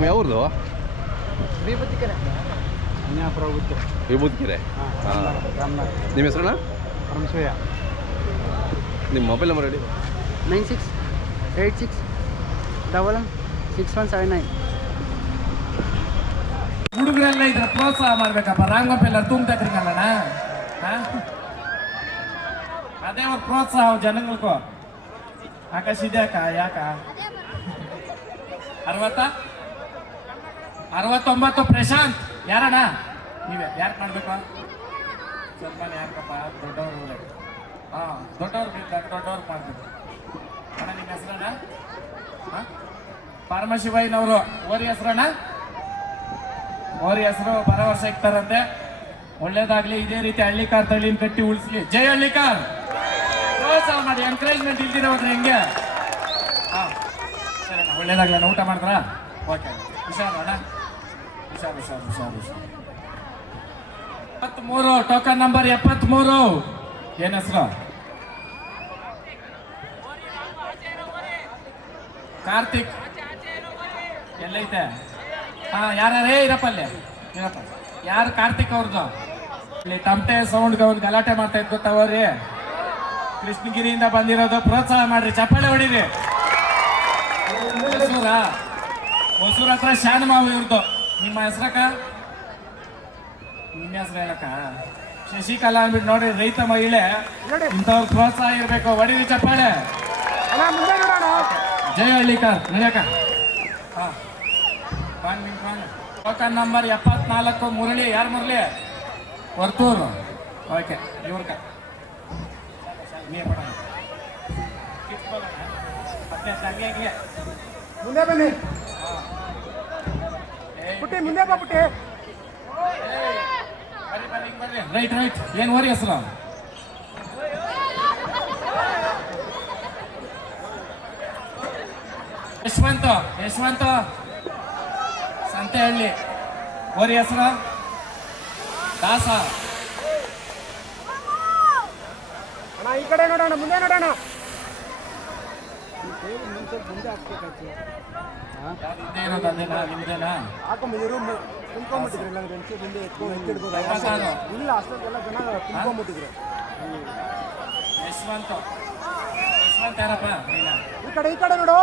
ಸ್ವಾಮಿ ವಿಭೂತಿ ವಿಭೂತಿಕೆರೆ. ಹಾಂ ನಿಮ್ಮ ಹೆಸರಣ್ಣ? ನಿಮ್ಮ ಮೊಬೈಲ್ ನಂಬರ್ ಹೇಳಿ. Nine six eight six double one six one seven nine. ಹುಡುಗರೆಲ್ಲ ಇದ್ರ ಪ್ರೋತ್ಸಾಹ ಮಾಡ್ಬೇಕಪ್ಪ. ರಾಂಗಪ್ಪ ಎಲ್ಲ ತುಂಬ್ತಕ್ರಿಗಲ್ಲಣ್ಣ ಅದೇ ಒಂದು ಪ್ರೋತ್ಸಾಹ ಜನಗಳಿಗೂ. ಆಕಾಶ ಇದ್ಯಾಕ? ಯಾಕ? ಅರವತ್ತ? ಅರವತ್ತೊಂಬತ್ತು ಪ್ರಶಾಂತ್. ಯಾರಣ್ಣ? ನೀವೇ ಯಾರು ಮಾಡ್ಬೇಕು? ಸ್ವಲ್ಪ ಯಾಕಪ್ಪ ದೊಡ್ಡವರು ಹಾ, ದೊಡ್ಡವ್ರು ಬೇಕಾದ್ರೆ ದೊಡ್ಡವ್ರು ಮಾಡ್ಬೇಕು. ಅಣ್ಣ ನಿಮ್ಮ ಹೆಸರಣ್ಣ? ಹಾಂ? ಪರಮಶಿವಯ್ಯನವರು. ಓರಿ ಹೆಸರಣ್ಣ? ಓರಿ ಹೆಸರು ಭರವಸೆ ಇಕ್ತಾರಂತೆ. ಒಳ್ಳೇದಾಗ್ಲಿ, ಇದೇ ರೀತಿ ಹಳ್ಳಿಕಾರ್ ತಳ್ಳಿನ ಕಟ್ಟಿ ಉಳಿಸ್ಲಿ. ಜೈ ಹಳ್ಳಿಕಾರ್! ಪ್ರೋತ್ಸಾಹ ಮಾಡಿ ಎನ್ಕರೇಜ್ಮೆಂಟ್ ಇಲ್ದಿರ ಹೋದ್ರೆ ಹೆಂಗೆ? ಹಾ ಸರಿ ಒಳ್ಳೇದಾಗ್ಲಿ ಊಟ ಮಾಡಿದ್ರಾ? ಓಕೆ, ಹುಷಾರು ಅಣ್ಣ. ಎಪ್ಪತ್ಮೂರು ಟೋಕನ್ ನಂಬರ್ ಎಪ್ಪತ್ಮೂರು. ಏನ್ ಹೆಸರು? ಕಾರ್ತಿಕ್. ಎಲ್ಲೈತೆ? ಹಾ ಯಾರೇ ಇರಪ್ಪ ಅಲ್ಲಿ. ಇರಪ್ಪ. ಯಾರು ಕಾರ್ತಿಕ್ ಅವ್ರದ್ದು ಇಲ್ಲಿ ಟಮಟೆ ಸೌಂಡ್ಗೆ ಒಂದು ಗಲಾಟೆ ಮಾಡ್ತಾ ಇದ್ ಗೊತ್ತವ್ರಿ ಕೃಷ್ಣಗಿರಿಯಿಂದ ಬಂದಿರೋದು ಪ್ರೋತ್ಸಾಹ ಮಾಡ್ರಿ, ಚಪ್ಪಾಳೆ ಹೊಡೀರಿ. ಹೊಸೂರ ಹೊಸೂರ ಹತ್ರ ಶಾನಮಾವು ಇವ್ರದ್ದು ನಿಮ್ಮ ಹೆಸ್ರಕ್ಕ ನಿಮ್ಮ ಹೆಸ್ರು ಹೇಳಕ್ಕ ಶಶಿಕಲಾ ಅಂದ್ಬಿಟ್ಟು ನೋಡಿ ರೈತ ಮಹಿಳೆ ಇಂಥವ್ರ ಪ್ರೋತ್ಸಾಹ ಇರ್ಬೇಕು. ಹೊಡೀರಿ ಚಪ್ಪಾಳೆ. ಜೈ ಹಳ್ಳಿಕಾರ್. ನಡೆಯಕ ಹಾ. ಟೋಕನ್ ನಂಬರ್ ಎಪ್ಪತ್ನಾಲ್ಕು ಮುರಳಿ. ಯಾರು ಮುರಳಿ? ವರ್ತೂರು. ಓಕೆ ಇವ್ರಕ ನೀ ಪಡ ಹದಿನೈದು ಮುಂದೆ ಬನ್ನಿ. ಏಯ್, ಮುಂದೆ ಬಾ ಪುಟ್ಟಿ ಬರ್ರಿ ಬರ್ರಿ ಹಿಂಗ್ ರೈಟ್ ರೈಟ್. ಏನು ಓರಿ ಹೆಸರು? ಯಶವಂತ ಯಶವಂತ. ಸಂತೆಹಳ್ಳಿ. ಓರಿ ಹೆಸರು? ದಾಸ. ಈ ಕಡೆ ನೋಡೋಣ ಮುಂದೆ ನೋಡೋಣ ಯಾವ್ದು ಹಿಂದೆ ಇರೋದು ಅದೇನಾ ನಿಮ್ದೇನಾ ಹಾಕೊಂಬಿದ್ರು ತುಂಬ್ಕೊಂಬಿಟ್ಟಿದ್ರು ಇಲ್ಲ ಬೆಂಚಿ ಮುಂದೆ ಎತ್ಕೊಂಡು ಎತ್ತಿಡ್ಬೋದು. ಇಲ್ಲ ಅಷ್ಟೊಂದೆಲ್ಲ ಜನ ತುಂಬ್ಕೊಂಬಿಟ್ಟಿದ್ರು ಯಶವಂತ. ಯಶವಂತ ಯಾರಪ್ಪ? ಈ ಕಡೆ ಈ ಕಡೆ ನೋಡು.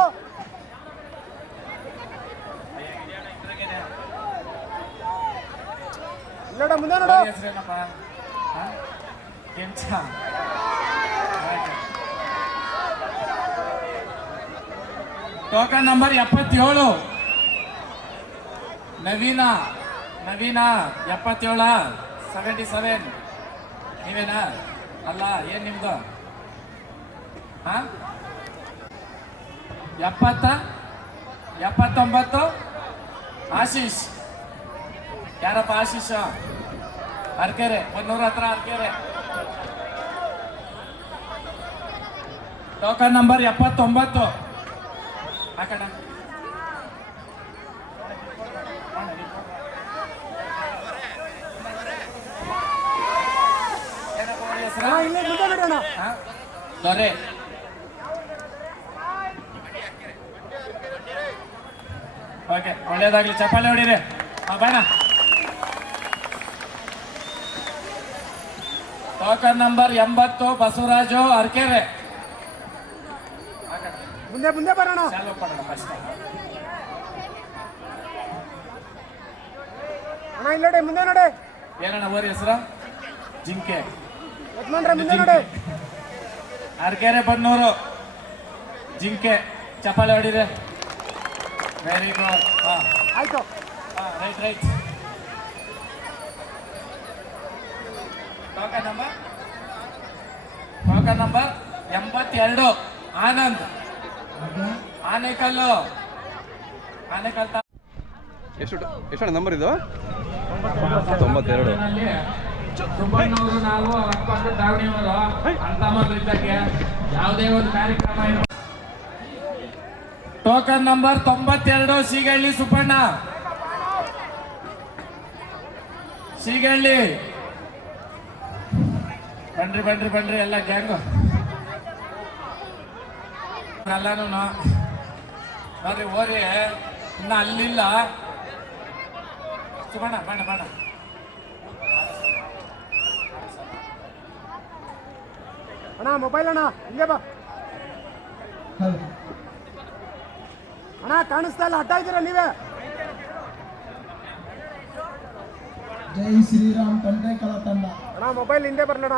ಇಲ್ಲಡ ಮುಂದೆ ನೋಡು. ಹೆಸರೇನಪ್ಪ ಕೆಂಚ ಆಯ್ತು. ಟೋಕನ್ ನಂಬರ್ ಎಪ್ಪತ್ತೇಳು. ನವೀನ ನವೀನ, ಎಪ್ಪತ್ತೇಳ ಸೆವೆಂಟಿ ಸೆವೆನ್ ನೀವೇನಾ? ಅಲ್ಲ, ಏನ್ ನಿಮ್ದು? ಹಾ? ಎಪ್ಪತ್ತ? ಎಪ್ಪತ್ತೊಂಬತ್ತು? ಆಶೀಶ್. ಯಾರಪ್ಪ ಆಶೀಶ? ಅರ್ಕೆರೆ ಒಂದೂರ ಹತ್ರ ಅರ್ಕೆರೆ ಟೋಕನ್ ನಂಬರ್ ಎಪ್ಪತ್ತೊಂಬತ್ತು. ದೊರೆ. ಓಕೆ ಒಳ್ಳೇದಾಗ್ಲಿ. ಚಪ್ಪಾಳೆ ಹೊಡಿರಿ. ಹಾಂ ಬೇಡ ಟೋಕನ್ ನಂಬರ್ ಎಂಬತ್ತು ಬಸವರಾಜು ಅರ್ಕೆರೆ. ಮುಂದೆ ಮುಂದೆ ಬರೋಣ. ಅಣ್ಣ ಕೊಡೋಣ ನೋಡಿ ಮುಂದೆ ನೋಡಿ. ಏನಣ್ಣ ಓರಿ ಹೆಸರು? ಜಿಂಕೆ. ಯಜಮಾನ್ರೆ ಮುಂದೆ ನೋಡಿ. ಅರ್ಕೆರೆ ಬನ್ನೂರು. ಜಿಂಕೆ. ಚಪ್ಪಾಳೆ ಹೊಡಿದೆ ವೆರಿ ಗುಡ್ ಹಾ. ಆಯ್ತು. Right right. Token number token number ಎಂಬತ್ತೆರಡು. ಆನಂದ್. ಆನೆಕಲ್ಲು. ಆನೆಕಲ್ ಎಷ್ಟು ಎಷ್ಟು ನಂಬರ್ ಇದು? ತೊಂಬತ್ತೆರಡು. ಸುಬ್ಬಣ್ಣವರು ನಾವು ಅಕ್ಕಪಕ್ಕ ದಾವಣಿಯವರು ಅಂತ ಯಾವುದೇ ಒಂದು ಕಾರ್ಯಕ್ರಮ ಟೋಕನ್ ನಂಬರ್ ತೊಂಬತ್ತೆರಡು ಸೀಗಳ್ಳಿ ಸುಬ್ಬಣ್ಣ ಸೀಗಳ್ಳಿ. ಬನ್ರಿ ಬನ್ರಿ ಬನ್ರಿ ಎಲ್ಲ ಗ್ಯಾಂಗು ಎಲ್ಲಾನು ಬರ್ರಿ ಓರಿ ಇನ್ನ ಅಲ್ಲಿಲ್ಲ. ಬೇಡ ಬೇಡ ಬೇಡ. ಅಣ್ಣ ಮೊಬೈಲ್ ಅಣ್ಣ ಹಿಂಗೆ ಬಾ. ಅಣ್ಣ ಕಾಣಿಸ್ತಾ ಇಲ್ಲ ಅಡ್ಡ ಇದ್ದೀರಾ ನೀವೇ? ಜೈ ಶ್ರೀರಾಮ್ ತಂಡೇಕಲ ತಂಡ. ಅಣ್ಣ ಮೊಬೈಲ್ ಹಿಂದೆ ಬರ್ಲಣ್ಣ.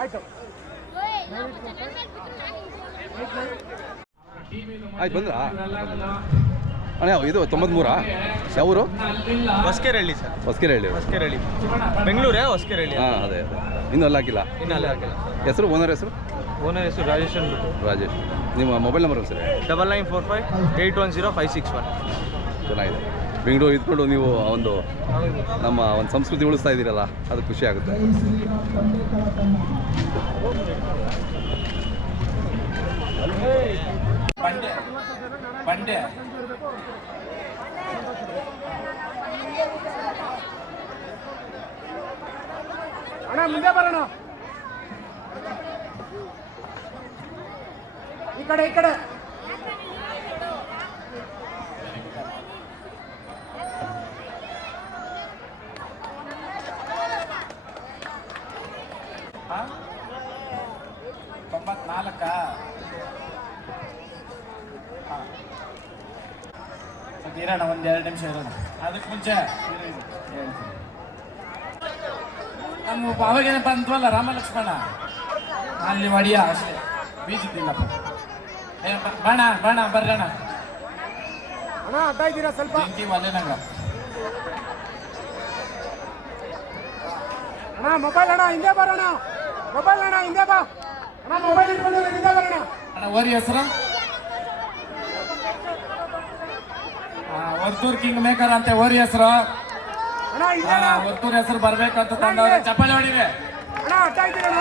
ಆಯ್ತು. ಆಯ್ತು ಬಂದ್ರಾ? ಅಣ್ಣ ಇದು ತೊಂಬತ್ಮೂರಾ? ಯಾವೂರು? ಹೊಸ್ಕೇರಳ್ಳಿ ಸರ್. ಹೊಸ್ಕೇರಳ್ಳಿ. ಹೊಸ್ಕೇರಳ್ಳಿ. ಬೆಂಗಳೂರೇ ಹೊಸ್ಕೆರಳ್ಳಿ ಹಾಂ ಅದೇ ಅದೇ. ಇನ್ನೂ ಅಲ್ಲಿ ಹಾಕಿಲ್ಲ? ಇನ್ನು ಅಲ್ಲೇ ಹಾಕಿಲ್ಲ. ಹೆಸರು ಓನರ್ ಹೆಸರು? ಓನರ್ ಹೆಸರು ರಾಜೇಶ್ ಅಂದ್ಬಿಟ್ಟು. ರಾಜೇಶ್. ನಿಮ್ಮ mobile number sir double nine four five eight one zero five six one. ಚೆನ್ನಾಗಿದೆ. ಬೆಂಗಳೂರು ಇದ್ಕೊಂಡು ನೀವು ಒಂದು ನಮ್ಮ ಒಂದು ಸಂಸ್ಕೃತಿ ಉಳಿಸ್ತಾ ಇದ್ದೀರಲ್ಲ ಅದು ಖುಷಿ ಆಗುತ್ತೆ. ಮುಂದೆ ಬರೋಣ. ಈ ಕಡೆ ಈ ಕಡೆ. ಸ್ವಲ್ಪ ಇರೋಣ ಒಂದು ಎರಡು ನಿಮಿಷ ಇರೋಣ. ಅದಕ್ಕೆ ಮುಂಚೆ. ನಮ್ಮ ಅವಾಗೇನೆ ಬಂದ್ವಲ್ಲ ರಾಮಲಕ್ಷ್ಮಣ? ಅಲ್ಲಿ ಮಡಿಯ ಅಷ್ಟೇ. ಬೀಜಿದ್ದಿಲ್ಲಪ್ಪ. ಏ ಬಾಣ ಬಣ ಬರ್ರಣ ಅಣ್ಣ ಅಡ್ಡ ಇದ್ದೀರಾ ಸ್ವಲ್ಪ? ಒಲೆ ನಂಗ. ಅಣ್ಣ ಮೊಬೈಲ್ ಅಣ್ಣ ಹಿಂದೆ ಬರೋಣ ಮೊಬೈಲ್ ಅಣ್ಣ ಹಿಂದೆ ಬಾ. ಮೊಬೈಲ್ ಇಟ್ಕೊಂಡು ಅಣ್ಣ. ಓರಿ ಹೆಸರು. ವರ್ತೂರ್ ಕಿಂಗ್ ಮೇಕರ್ ಅಂತೆ ಓರಿ ಹೆಸರು. ವರ್ತೂರ್ ಹೆಸರು ಬರ್ಬೇಕು ಅಂತ ತಂದವ್ರೆ ಚಪ್ಪಾಳೆ ಹೊಡಿವೆ ಅಣ್ಣ ರೆಡ್ಡಿ ಇದ್ದೀರಣ್ಣ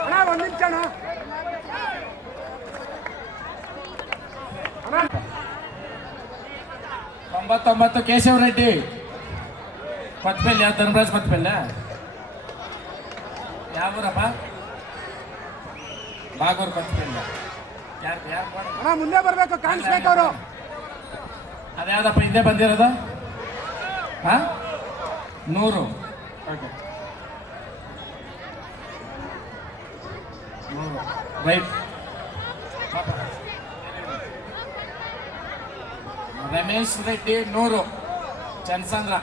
ಅಣ್ಣ. ಧನರಾಜ್ ಮತ್ಪಲ್ಯ ಅಣ್ಣ ಅಣ್ಣ ತೊಂಬತ್ತೊಂಬತ್ತು ಕೇಶವ ರೆಡ್ಡಿ ಕೊತ್ಪೆಲ್ಲ ಧರ್ಮರಾಜ್ ಕೊತ್ಪೆಲ್ಲ ಯಾವ ಊರಪ್ಪ ಬಾಗೂರ್ ಕೊತ್ಪೆಲ್ಲ ಯಾರು ಮುಂದೆ ಬರಬೇಕು ಕಾಣಿಸ್ಬೇಕು ಅವರು. ಅದ್ಯಾವ್ದಪ್ಪ ಹಿಂದೆ ಬಂದಿರೋದು? ಹಾ? ನೂರು. ಓಕೆ. ನೂರು. ರೈಟ್. ರಮೇಶ್ ರೆಡ್ಡಿ ನೂರು. ಚನ್ಸಂದ್ರ.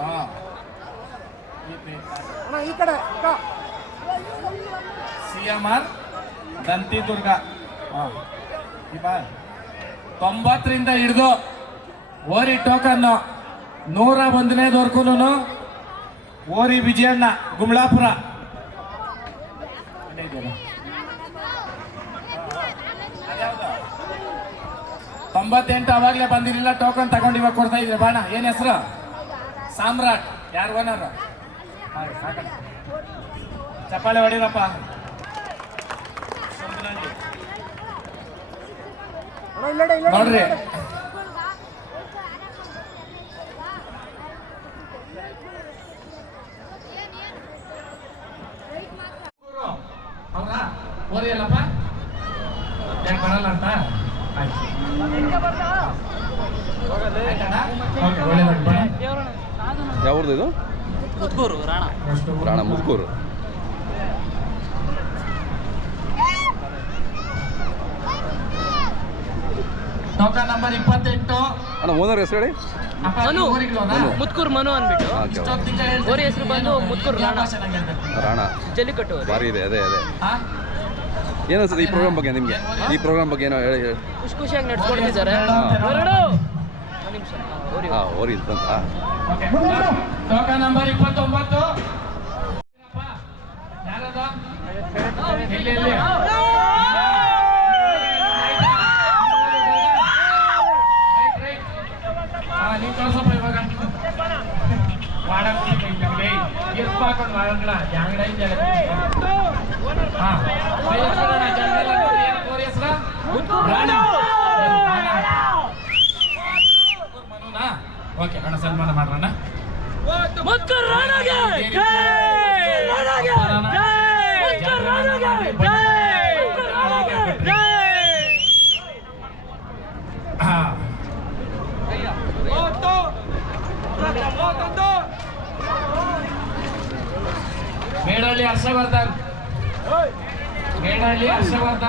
ಹಾ. ಈ ಕಡೆ. ಸಿ ಎಂ ಆರ್ ದಂತಿದುರ್ಗ. ಹಾ. ತೊಂಬತ್ತರಿಂದ ಹಿಡಿದು ಓರಿ ಟೋಕನ್ನು ನೂರ ಒಂದನೇದವರೆಗೂ ಓರಿ ವಿಜಯಣ್ಣ, ಗುಮ್ಲಾಪುರ? ತೊಂಬತ್ತೆಂಟು ಅವಾಗಲೇ ಬಂದಿರಲಿಲ್ಲ ಟೋಕನ್ ತಗೊಂಡು ಇವಾಗ ಕೊಡ್ತಾ ಇದ್ರೆ ಬಾಣ, ಏನು ಹೆಸರು? ಸಾಮ್ರಾಟ್. ಯಾರು ಓನರ್? ಚಪ್ಪಾಳೆ ಹೊಡಿರಪ್ಪ. ನೋಡ್ರಿ. ಹೌದಾ? ಯಾಕೆ ಬರಲ್ಲ ಅಂತ? ಆಯ್ತು. ಯಾವ್ದು ಇದು? ರಾಣ. ರಾಣ ಮುದ್ಕೂರು. ನಂಬರ್ ಇಪ್ಪತ್ತೆಂಟು. ಅಣ್ಣ ಓನರ್ ಹೆಸರು ಹೇಳಿ? ಮನು. ಮುತ್ಕೂರ್ ಮನು ಅಂದ್ಬಿಟ್ಟು. ಓರಿ ಹೆಸರು ಬಂದು ಮುತ್ಕೂರ್ ರಾಣ. ರಾಣ. ಜಲ್ಲಿಕಟ್ಟು ಬಾರಿ ಭಾರಿ ಇದೆ ಅದೇ ಅದೇ? ಏನು ಅನ್ಸುತ್ತೆ ಈ ಪ್ರೋಗ್ರಾಮ್ ಬಗ್ಗೆ ನಿಮಗೆ? ಈ ಪ್ರೋಗ್ರಾಮ್ ಬಗ್ಗೆ ಏನೋ ಹೇಳಿ ಹೇಳಿ. ಖುಷಿ ಖುಷಿಯಾಗಿ ನಡ್ಸ್ಕೊಂಡಿದ್ದಾರೆ. ಎರಡು ಒಂದು ನಿಮಿಷ. ಓರಿ ಹಾಂ ಓರಿ ಅಂತ ಓಕೆ. ಟೋಕನ್ ನಂಬರ್ ಇಪ್ಪತ್ತೊಂಬತ್ತು. ನೀವ್ ಕಳ್ಸಪ್ಪ ಇವಾಗ. ಇರ್ಪ ಹಾಕೊಂಡು ಮಾಡಂಗಿಲ್ಲ ಜಾಂಗಡ ಐತೆ. ಹಾ. ಏನು ಕೋರಿ ಹೆಸ್ರು? ರಾಣಿ. ಓಕೆ ಅಣ್ಣ ಸನ್ಮಾನ ಮಾಡೋಣ ಮೇಡಳ್ಳಿ ಹರ್ಷವರ್ಧನ್ हर्षवर्धन. हर्षवर्धन.